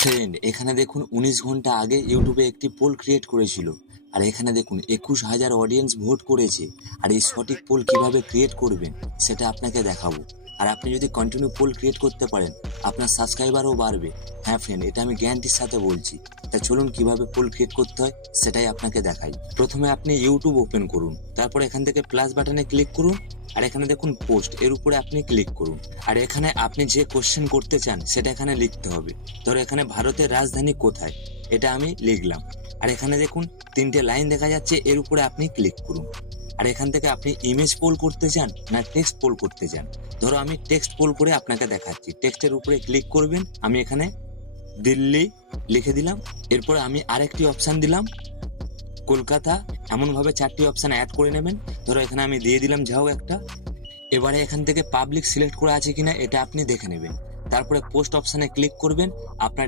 Friend, এখানে দেখুন 19 ঘন্টা আগে ইউটিউবে একটি পোল ক্রিয়েট করেছিল, আর এখানে দেখুন 21,000 অডিয়েন্স ভোট করেছে। আর এই সঠিক পোল কিভাবে ক্রিয়েট করবেন সেটা আপনাকে দেখাবো। আর আপনি যদি কন্টিনিউ পোল ক্রিয়েট করতে পারেন, আপনার সাবস্ক্রাইবারও বাড়বে। হ্যাঁ ফ্রেন্ড, এটা আমি গ্যারান্টির সাথে বলছি। তা চলুন কিভাবে পোল ক্রিয়েট করতে হয় সেটাই আপনাকে দেখাই। প্রথমে আপনি ইউটিউব ওপেন করুন, তারপর এখান থেকে প্লাস বাটনে ক্লিক করুন, আর এখানে দেখুন পোস্ট, এর উপরে আপনি ক্লিক করুন। আর এখানে আপনি যে কোশ্চেন করতে চান সেটা এখানে লিখতে হবে। ধরো এখানে ভারতের রাজধানী কোথায়, এটা আমি লিখলাম। আর এখানে দেখুন 3টে লাইন দেখা যাচ্ছে, এর উপরে আপনি ক্লিক করুন। আর এখান থেকে আপনি ইমেজ পোল করতে চান না টেক্সট পোল করতে চান। ধরো আমি টেক্সট পোল করে আপনাকে দেখাচ্ছি। টেক্সটের উপরে ক্লিক করবেন, আমি এখানে দিল্লি লিখে দিলাম। এরপরে আমি আরেকটি অপশান দিলাম কলকাতা। এমনভাবে 4টি অপশান অ্যাড করে নেবেন। ধরো এখানে আমি দিয়ে দিলাম যাও একটা। এবারে এখান থেকে পাবলিক সিলেক্ট করা আছে কিনা এটা আপনি দেখে নেবেন। তারপরে পোস্ট অপশানে ক্লিক করবেন। আপনার